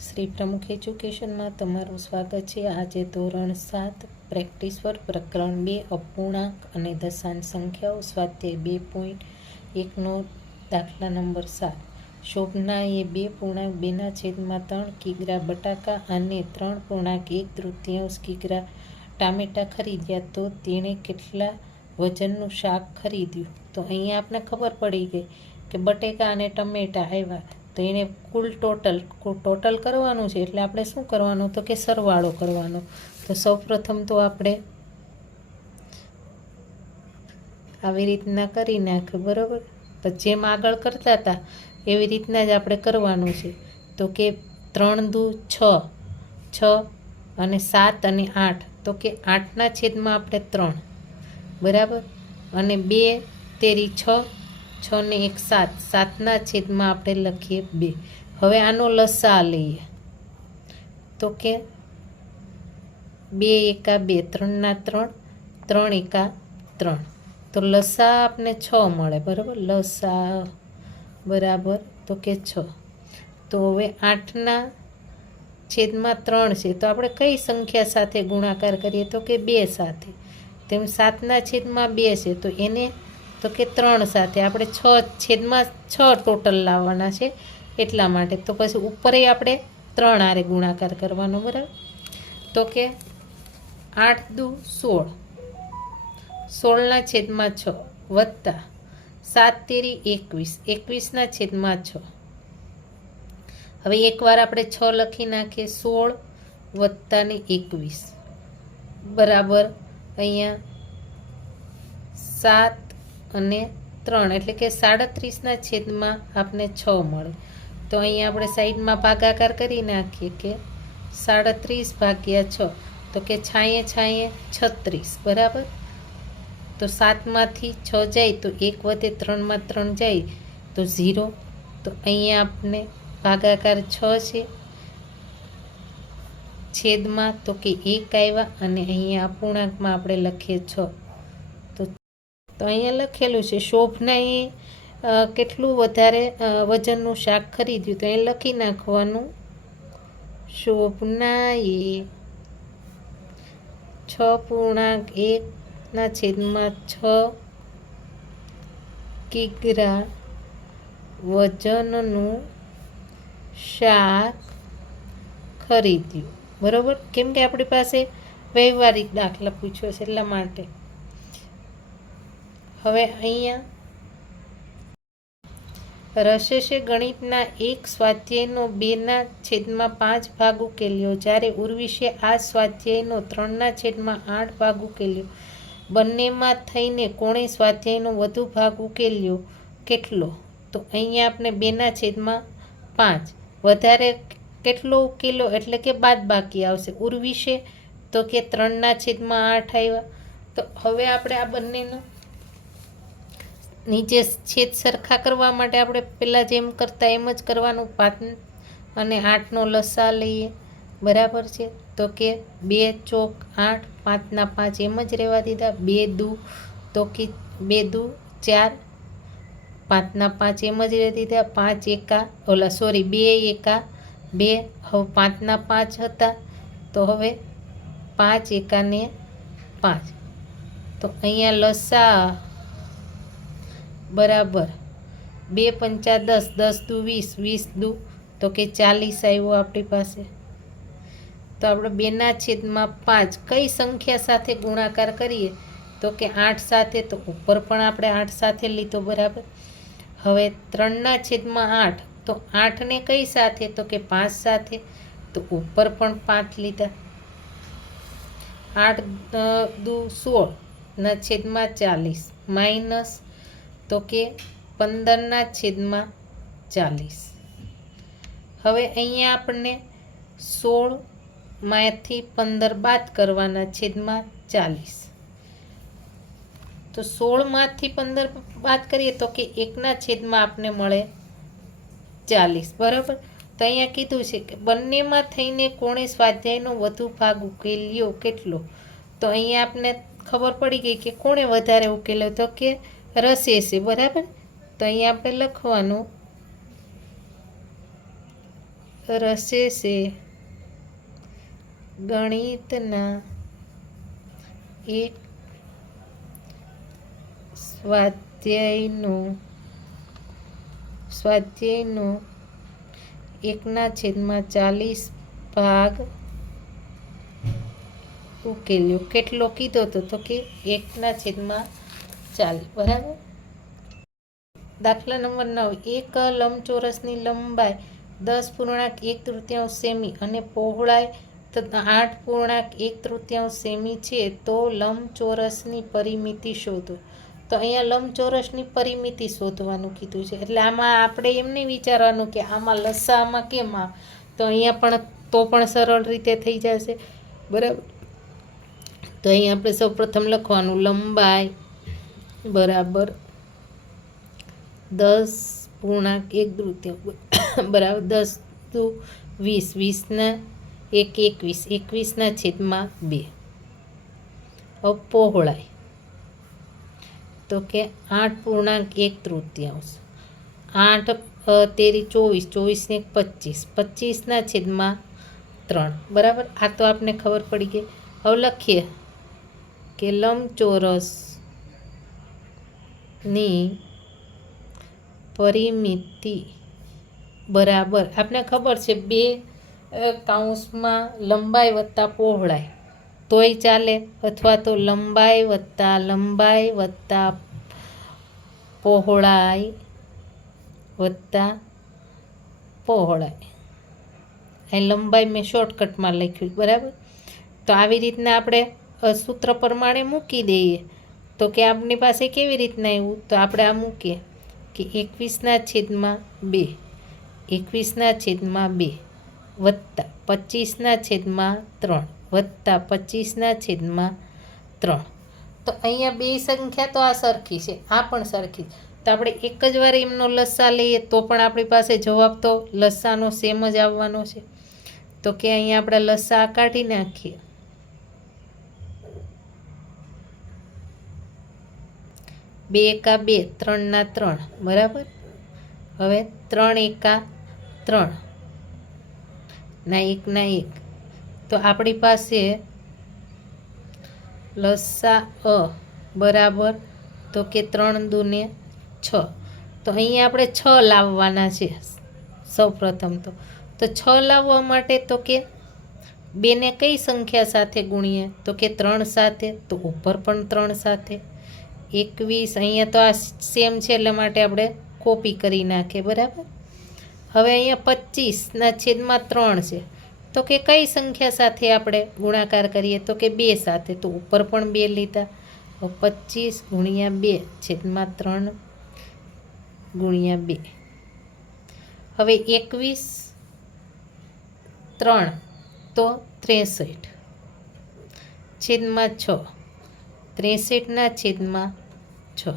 શ્રી પ્રમુખ એજ્યુકેશનમાં તમારું સ્વાગત છે। આજે ધોરણ 7 પ્રેક્ટિસ પર પ્રકરણ 2 અપૂર્ણાંક અને દશાંશ સંખ્યાઓ સ્વાધ્યાય 2.1નો દાખલા નંબર 7। શોભનાએ 2.2/3 કિગ્રા બટાકા અને 3.1/3 કિગ્રા ટામેટા ખરીદ્યા, તો તેણે કેટલા વજનનું શાક ખરીદ્યું? તો અહીંયા આપણે ખબર પડી ગઈ કે બટેકા અને ટમેટા આવ્યા, તો એને કુલ ટોટલ કરવાનું છે, એટલે આપણે શું કરવાનું? તો કે સરવાળો કરવાનો। તો સૌપ્રથમ તો આપણે આવી રીતના કરી નાખ્યું, બરાબર। તો જેમ આગળ કરતા હતા એવી રીતના જ આપણે કરવાનું છે। તો કે 3 દુ 6, 6 અને 7 અને 8, તો કે 8ના છેદમાં આપણે 3, બરાબર। અને 2 તેરી 6, 6 ને 1 7, 7ના છેદમાં આપણે લખીએ 2। હવે આનો લસા લઈએ, તો કે 2 એકા 2, 3ના 3, 3 એકા 3, તો લસા આપણે 6 મળે, બરાબર। લસા બરાબર તો કે 6। તો હવે 8ના છેદમાં 3 છે, તો આપણે કઈ સંખ્યા સાથે ગુણાકાર કરીએ? તો કે 2 સાથે। તેમ 7ના છેદમાં 2 છે, તો એને તો કે 3 સાથે આપણે 6 છેદમાં 6 ટોટલ લાવવાના છે, એટલા માટે। તો પછી ઉપર આપણે 3 આરે ગુણાકાર કરવાનો, બરાબર। તો કે 8 દુ 16, 16ના છેદમાં 6 વત્તા 7 તેરી 21, 21ના છેદમાં 6। હવે એકવાર આપણે 6 લખી નાખીએ, 16 વત્તા ને 21 બરાબર અહીંયા 7 અને 3, એટલે કે 37ના છેદમાં આપણે 6 મળે। તો અહીંયા આપણે સાઈડમાં ભાગાકાર કરી નાખીએ કે 37 ભાગ્યા 6, તો કે છાંયે છાંયે 36, બરાબર। તો 7માંથી 6 જાય તો 1 વધે, 3માં 3 જાય તો 0। તો અહીંયા આપણે ભાગાકાર 6 છે, છેદમાં તો કે 1 આવ્યા, અને અહીંયા અપૂર્ણાંકમાં આપણે લખીએ 6। તો અહીંયા લખેલું છે શોભનાએ કેટલું વધારે વજનનું શાક ખરીદ્યું, તો એ લખી નાખવાનું શોભનાએ 6.1ના છેદમાં 6 કિગ્રા વજનનું શાક ખરીદ્યું, બરાબર। કેમ કે આપણી પાસે વ્યવહારિક દાખલા પૂછ્યો છે, એટલા માટે। હવે અહીંયા રશેશે ગણિતના એક સ્વાધ્યાયનો 2/5 ભાગ ઉકેલ્યો, જ્યારે ઉર્વિશે આ સ્વાધ્યાયનો 3/8 ભાગ ઉકેલ્યો। બંનેમાં થઈને કોણે સ્વાધ્યાયનો વધુ ભાગ ઉકેલ્યો કેટલો? તો અહીંયા આપણે 2/5 વધારે કેટલો ઉકેલ્યો, એટલે કે બાદબાકી આવશે। ઉર્વિશે તો કે 3/8 આવ્યા। તો હવે આપણે આ બંનેનો નીચે છેદ સરખા કરવા માટે આપણે પહેલાં જેમ કરતા એમ જ કરવાનું। 5 અને 8નો લસા લઈએ, બરાબર છે। તો કે 2 ચોક 8, 5ના 5 એમ જ રહેવા દીધા। 2 દુ તો કે 2 દુ 4, 5ના 5 એમ જ રહેવા દીધા। 5 એકા 2 એકા 2, હવે 5ના 5 હતા, તો હવે 5 એકા ને 5, તો અહીંયા લસા બરાબર 2 પંચા 10, 10 દુ 20, 20 દુ તો કે 40 આવ્યો આપણી પાસે। તો આપણે 2/5 કઈ સંખ્યા સાથે ગુણાકાર કરીએ? તો કે 8 સાથે, તો ઉપર પણ આપણે 8 સાથે લીધો, બરાબર। હવે 3/8, તો 8ને કઈ સાથે? તો કે 5 સાથે, તો ઉપર પણ 5 લીધા। 8 દુ 16/40 માઇનસ તો કે 15/40। હવે અહીંયા આપણને 16માંથી 15 બાદ કરવાના, છેદમાં 40। તો 16માંથી 15 બાદ કરીએ તો કે 1ના છેદમાં આપણને મળે 40, બરાબર। તો અહીંયા કીધું છે કે બંનેમાં થઈને કોણે સ્વાધ્યાયનો વધુ ભાગ ઉકેલ્યો કેટલો? તો અહીંયા આપણે ખબર પડી ગઈ કે કોણે વધારે ઉકેલ્યો, તો કે રશેશે, બરાબર। તો અહીંયા આપણે લખવાનું રસે છે ગણિતના એક સ્વાધ્યાયનો 1/40 ભાગ ઉકેલ્યો. કેટલો કીધો હતો? તો કે 1/40. બરાબર. દાખલા નંબર 9. એક લંબચોરસની લંબાઈ 10.1 સેમી અને પહોળાઈ 8.1 સેમી છે, તો લંબચોરસની પરિમિતિ શોધો. તો અહીંયા લંબચોરસની પરિમિતિ શોધવાનું કીધું છે. એટલે આમાં આપણે એમ નહીં વિચારવાનું કે આમાં લસામાં કેમ આ, તો અહીંયા પણ સરળ રીતે થઈ જશે. બરાબર. તો અહીં આપણે સૌપ્રથમ લખવાનું લંબાઈ બરાબર 10.1 બરાબર 10 દુ 20, 20 1 21, 21/2. પહોળાઈ તો કે 8.1, 8 તેરી 24, 24 ને 1 25, 25/3. બરાબર. આ તો આપને ખબર પડી ગઈ. હવે લખીએ કે લંબચોરસની પરિમિતિ બરાબર આપને ખબર છે 2 કૌંસમાં લંબાઈ વત્તા પહોળાઈ તોય ચાલે, અથવા તો લંબાઈ વત્તા પહોળાઈ વત્તા પહોળાઈ. અહીં લંબાઈ મેં શોર્ટકટમાં લખ્યું. બરાબર. તો આવી રીતના આપણે સૂત્ર પ્રમાણે મૂકી દઈએ. તો કે આપણી પાસે કેવી રીતના આવ્યું? તો આપણે આ મૂકીએ કે 21/2 21/2 વત્તા 25/3 વત્તા 25/3. તો અહીંયા બે સંખ્યા તો આ સરખી છે, આ પણ સરખી. તો આપણે એક જ વાર એમનો લસા લઈએ તો પણ આપણી પાસે જવાબ તો લસાનો સેમ જ આવવાનો છે. તો કે અહીંયા આપણે લસા કાઢી નાખીએ. 2 એકા 2, 3 3. બરાબર. હવે 3 એકા 3 ના 1 ના 1. તો આપણી પાસે લસા બરાબર તો કે 3 દૂને 6. તો અહીંયા આપણે 6 લાવવાના છે સૌપ્રથમ. તો 6 લાવવા માટે તો કે 2 ને કઈ સંખ્યા સાથે ગુણીએ? તો કે 3 સાથે. તો ઉપર પણ 3 સાથે. 21 અહીંયા તો આ સેમ છે એટલે માટે આપણે કોપી કરી નાખીએ. બરાબર. હવે અહીંયા 25/3 છે. તો કે કઈ સંખ્યા સાથે આપણે ગુણાકાર કરીએ? તો કે 2 સાથે. તો ઉપર પણ 2 લીધા. 25 × 2/3 × 2. હવે 21/3 તો 63/6. 63/6.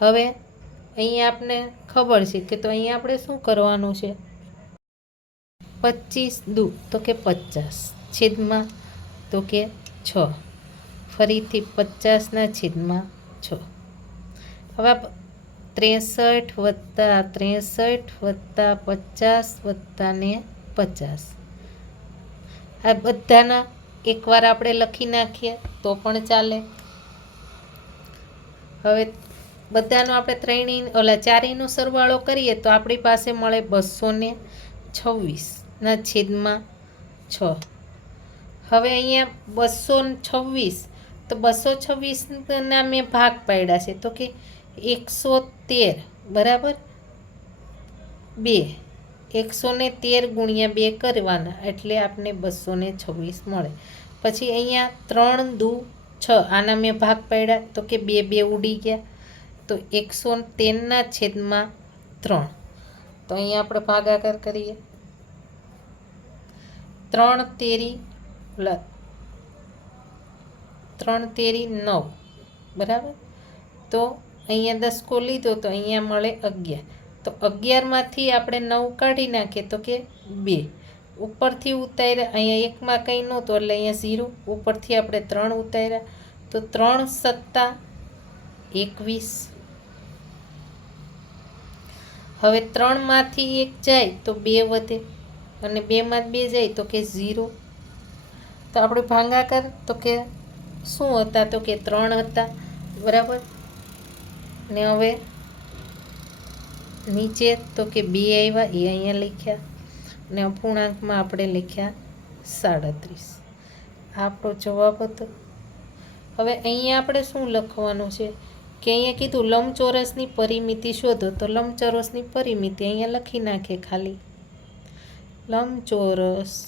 હવે અહીંયા આપને ખબર છે કે તો અહીંયા આપણે શું કરવાનું છે? 25 દુ તો કે 50 છેદમાં તો કે 6. ફરીથી 50/6. હવે 63 + 63 + 50 ને 50. આ બધાના એકવાર આપણે લખી નાખીએ તો પણ ચાલે. હવે બધાનો આપણે ચારેયનો સરવાળો કરીએ તો આપણી પાસે મળે 226/6. હવે અહીંયા 226 તો 226ના મેં ભાગ પાડ્યા છે. તો કે 113 બરાબર 2. 113 × 2 કરવાના એટલે આપને 226 મળે. પછી અહીંયા 3 દુ 6 આના મેં ભાગ પાડ્યા તો કે 2 ઉડી ગયા. તો 113/3. તો અહીંયા આપણે ભાગાકાર કરીએ. 3 તેરી 9 બરાબર. તો અહીંયા 10 લીધો તો અહીંયા મળે 11. તો 11માંથી આપણે 9 કાઢી નાખીએ તો કે 2. ઉપરથી ઉતાર્યા અહીંયા 1માં કંઈ નહોતું એટલે અહીંયા 0. ઉપરથી આપણે 3 ઉતાર્યા તો 3 × 7 = 21. હવે 3માંથી 1 જાય તો 2 વધે. અને 2માં 2 જાય તો કે 0. તો આપણે ભાગાકાર તો કે શું હતા? તો કે 3 હતા, બરાબર. ને હવે નીચે તો કે 2 આવ્યા, એ અહીંયા લખ્યા, અને અપૂર્ણાંકમાં આપણે લખ્યા 37. આપણો જવાબ હતો. હવે અહીંયા આપણે શું લખવાનું છે કે અહીંયા કીધું લંબચોરસની પરિમિતિ શોધો. તો લંબચોરસની પરિમિતિ અહીંયા લખી નાખે ખાલી. લંબચોરસની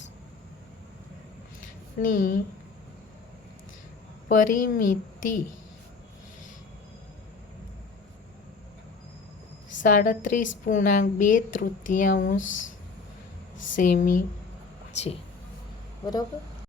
પરિમિતિ 37.2/3 સેમી છે, બરાબર.